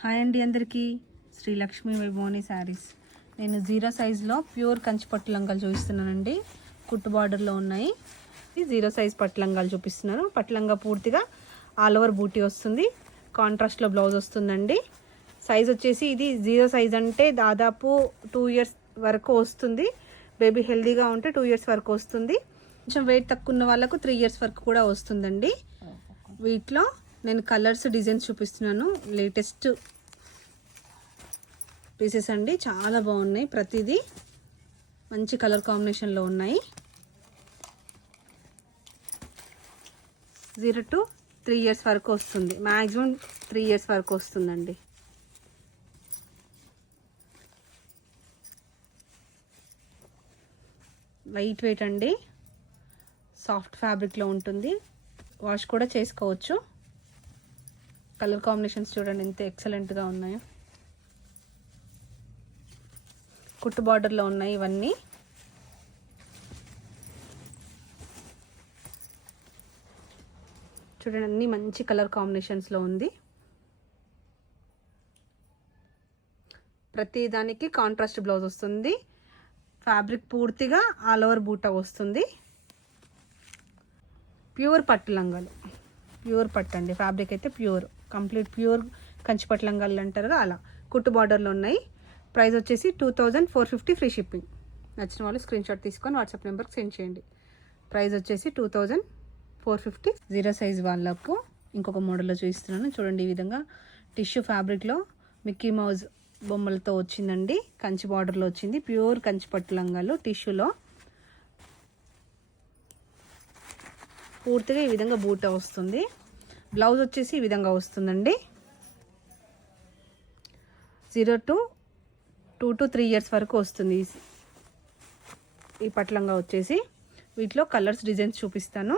Hi అండి అందరికీ. శ్రీ లక్ష్మీ వైభవని శారీస్. నేను 0 సైజ్లో ప్యూర్ కంచి పట్టు లంగాలు చూపిస్తున్నానండి. కుట్టు బార్డర్లో ఉన్నాయి. ఈ 0 సైజ్ పట్టు లంగాలు చూపిస్తున్నాను. పట్టు లంగా పూర్తిగా ఆల్ ఓవర్ బూటీ వస్తుంది. కాంట్రాస్ట్లో బ్లౌజ్ వస్తుందండి. సైజ్ వచ్చేసి ఇది 0 సైజ్ అంటే దాదాపు 2 ఇయర్స్ వరకు వస్తుంది. బేబీ హెల్దీగా ఉంటే 2 ఇయర్స్ వరకు వస్తుంది. కొంచెం వెయిట్ తక్కువ ఉన్న వాళ్ళకు 3 ఇయర్స్ వరకు కూడా వస్తుందండి. వీటిలో నేను కలర్స్ డిజైన్స్ చూపిస్తున్నాను. లేటెస్ట్ పీసెస్ అండి, చాలా బాగున్నాయి. ప్రతిదీ మంచి కలర్ కాంబినేషన్లో ఉన్నాయి. 0 to 3 ఇయర్స్ వరకు వస్తుంది. మ్యాక్సిమం 3 ఇయర్స్ వరకు వస్తుందండి. లైట్ వెయిట్ అండి, సాఫ్ట్ ఫ్యాబ్రిక్లో ఉంటుంది. వాష్ కూడా చేసుకోవచ్చు. కలర్ కాంబినేషన్స్ చూడండి ఎంత ఎక్సలెంట్గా ఉన్నాయో. కుట్టు బార్డర్లో ఉన్నాయి ఇవన్నీ. చూడండి అన్ని మంచి కలర్ కాంబినేషన్స్లో ఉంది. ప్రతి దానికి కాంట్రాస్ట్ బ్లౌజ్ వస్తుంది. ఫ్యాబ్రిక్ పూర్తిగా ఆల్ ఓవర్ బూటా వస్తుంది. ప్యూర్ పట్టు లంగాలు, ప్యూర్ పట్టు అండి. ఫ్యాబ్రిక్ అయితే ప్యూర్, కంప్లీట్ ప్యూర్ కంచిపట్టు లంగాలు అంటారు అలా. కుట్టు బార్డర్లో ఉన్నాయి. ప్రైస్ వచ్చేసి 2450 ఫ్రీ షిప్పింగ్. నచ్చిన వాళ్ళు స్క్రీన్ షాట్ తీసుకొని వాట్సాప్ నెంబర్కి సెండ్ చేయండి. ప్రైస్ వచ్చేసి 2450. 0 సైజ్ వాళ్ళకు ఇంకొక మోడల్లో చూపిస్తున్నాను. చూడండి ఈ విధంగా టిష్యూ ఫ్యాబ్రిక్లో మిక్కీ మౌజ్ బొమ్మలతో వచ్చిందండి. కంచి బార్డర్లో వచ్చింది. ప్యూర్ కంచిపట్టు లంగాలు టిష్యూలో. పూర్తిగా ఈ విధంగా బూటా వస్తుంది. బ్లౌజ్ వచ్చేసి ఈ విధంగా వస్తుందండి. 0 to 2 to 3 ఇయర్స్ వరకు వస్తుంది ఈ పట్లంగా వచ్చేసి. వీటిలో కలర్స్ డిజైన్స్ చూపిస్తాను.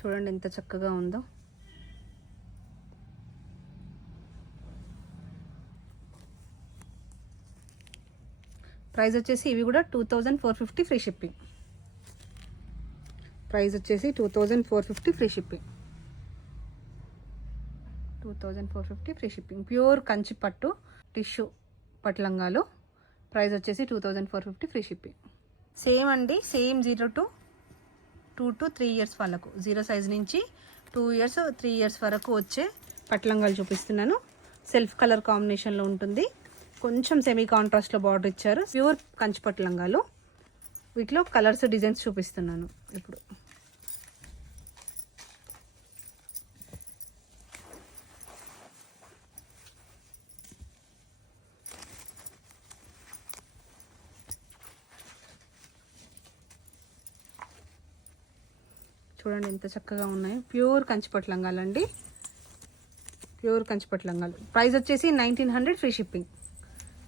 చూడండి ఎంత చక్కగా ఉందో. ప్రైస్ వచ్చేసి ఇవి కూడా 2450 ఫ్రీ షిప్పింగ్. ప్రైస్ వచ్చేసి 2450 free shipping. 2450 free shipping. Pure Kanchi పట్టు టిష్యూ పట్లంగాలు. ప్రైస్ వచ్చేసి 2450 ఫ్రీ షిప్పింగ్. సేమ్ అండి, సేమ్ 0 to 2 to 3 ఇయర్స్ వాళ్ళకు. 0 సైజ్ నుంచి 2 ఇయర్స్ 3 ఇయర్స్ వరకు వచ్చే పట్లంగాలు చూపిస్తున్నాను. సెల్ఫ్ కలర్ కాంబినేషన్లో ఉంటుంది. కొంచెం సెమీ కాంట్రాస్ట్లో బార్డర్ ఇచ్చారు. ప్యూర్ కంచి పట్లంగాలు. వీటిలో కలర్స్ డిజైన్స్ చూపిస్తున్నాను ఇప్పుడు. చూడండి ఎంత చక్కగా ఉన్నాయి. ప్యూర్ కంచిపట్టు లంగాలు అండి, ప్యూర్ కంచిపట్టు లంగాలు. ప్రైస్ వచ్చేసి 1900 ఫ్రీ షిప్పింగ్.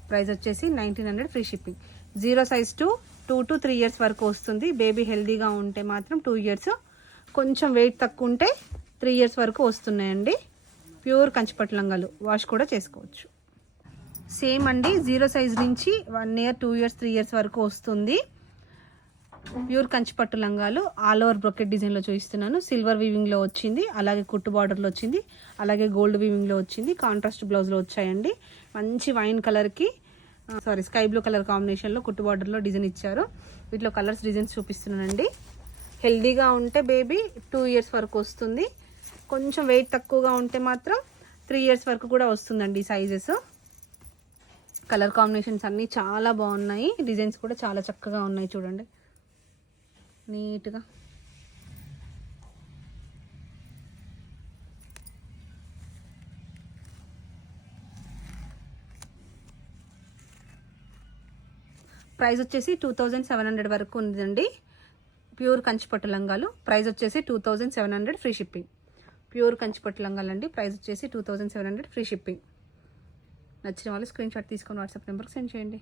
ప్రైస్ వచ్చేసి 1900 free shipping. 0 size to 2 to 3 years వరకు వస్తుంది. బేబీ హెల్దీగా ఉంటే మాత్రం 2 ఇయర్స్, కొంచెం వెయిట్ తక్కువ ఉంటే 3 ఇయర్స్ వరకు వస్తున్నాయండి. ప్యూర్ కంచిపట్టు లంగాలు. వాష్ కూడా చేసుకోవచ్చు. సేమ్ అండి, 0 సైజ్ నుంచి 1 ఇయర్ 2 ఇయర్స్ 3 ఇయర్స్ వరకు వస్తుంది. ప్యూర్ కంచిపట్టు లంగాలు. ఆల్ ఓవర్ బ్రొకెట్ డిజైన్లో చూపిస్తున్నాను. సిల్వర్ వీవింగ్లో వచ్చింది, అలాగే కుట్టు బార్డర్లో వచ్చింది, అలాగే గోల్డ్ వీవింగ్లో వచ్చింది. కాంట్రాస్ట్ బ్లౌజ్లో వచ్చాయండి. మంచి వైన్ కలర్కి స్కై బ్లూ కలర్ కాంబినేషన్లో కుట్టు బార్డర్లో డిజైన్ ఇచ్చారు. వీటిలో కలర్స్ డిజైన్స్ చూపిస్తున్నానండి. హెల్దీగా ఉంటే బేబీ 2 ఇయర్స్ వరకు వస్తుంది. కొంచెం వెయిట్ తక్కువగా ఉంటే మాత్రం 3 ఇయర్స్ వరకు కూడా వస్తుందండి సైజెస్. కలర్ కాంబినేషన్స్ అన్నీ చాలా బాగున్నాయి. డిజైన్స్ కూడా చాలా చక్కగా ఉన్నాయి. చూడండి నీట్గా. ప్రైస్ వచ్చేసి 2700 వరకు ఉందండి. ప్యూర్ కంచిపట్టు లంగాలు. ప్రైస్ వచ్చేసి 2700 ఫ్రీ షిప్పింగ్. ప్యూర్ కంచిపట్టు లంగాలండి. ప్రైస్ వచ్చేసి 2700 ఫ్రీ షిప్పింగ్. నచ్చిన వాళ్ళు స్క్రీన్ షాట్ తీసుకొని వాట్సాప్ నెంబర్కి సెండ్ చేయండి.